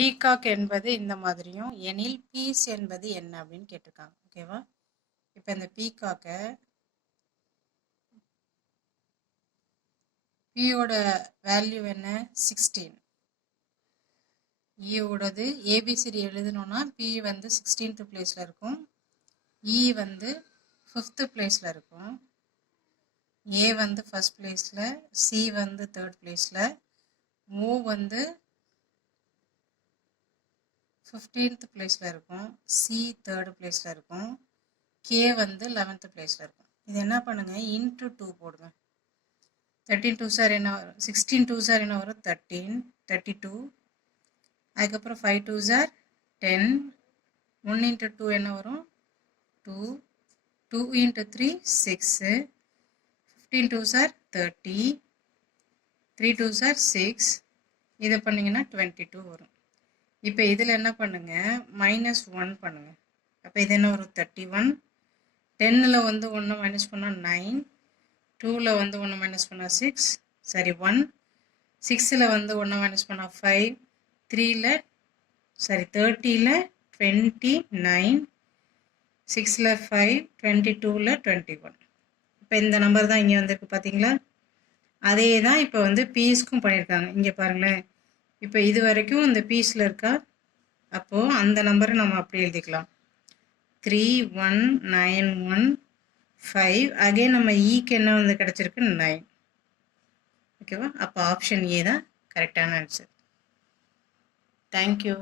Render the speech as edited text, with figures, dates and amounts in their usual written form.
Peacock என்பது இந்த மாதிரியும் எனில் பீஸ் என்பது என்ன அப்படின்னு கேட்டிருக்காங்க. ஓகேவா? இப்போ இந்த பீகாக்கை பியோட வேல்யூ என்ன? 16. ஈயோடது ஏபிசிடி எழுதணும்னா பி வந்து 16th பிளேஸில் இருக்கும், இ வந்து 5th பிளேஸில் இருக்கும், ஏ வந்து ஃபர்ஸ்ட் பிளேஸில், சி வந்து தேர்ட் பிளேஸில், ஓ வந்து 15th பிளேஸில் இருக்கும், சி தேர்ட் பிளேஸில் இருக்கும், கே வந்து 11th பிளேஸில் இருக்கும். இது என்ன பண்ணுங்க, இன்ட்டு 2 போடுங்க. 13 2 சார் என்ன வரும்? 16 2 சார் என்ன வரும்? 13, 32. அதுக்கப்புறம் 5 2 சார் 10, 1 இன்ட்டு 2 என்ன வரும்? 2, 2 இன்ட்டு 3 6, 15 2 சார் 30, 3 2 சார் 6. இதை பண்ணிங்கன்னா 22 வரும். இப்போ இதில் என்ன பண்ணுங்க, -1 பண்ணுங்க. அப்போ இது என்ன வரும்? 31. 10ல் வந்து 1 மைனஸ் பண்ணால் 9, 2ல் வந்து 1 மைனஸ் பண்ணால் 6, சரி 1, 6ல் வந்து 1 மைனஸ் பண்ணால் 5, 30ல் 29, 6ல் 5, 22ல் 21. இப்போ இந்த நம்பர் தான் இங்கே வந்திருக்கு பார்த்தீங்களா? அதே தான் இப்போ வந்து பீஸ்க்கும் பண்ணியிருக்காங்க. இங்கே பாருங்களேன், இப்போ இது வரைக்கும் இந்த பீஸில் இருக்கா? அப்போது அந்த நம்பரை நம்ம அப்படி எழுதிக்கலாம். 3 1 9 1 5. அகைன் நம்ம ஈக்கு என்ன வந்து கிடச்சிருக்கு? 9. ஓகேவா? அப்போ ஆப்ஷன் ஏ தான் கரெக்டான ஆன்சர். தேங்க்யூ.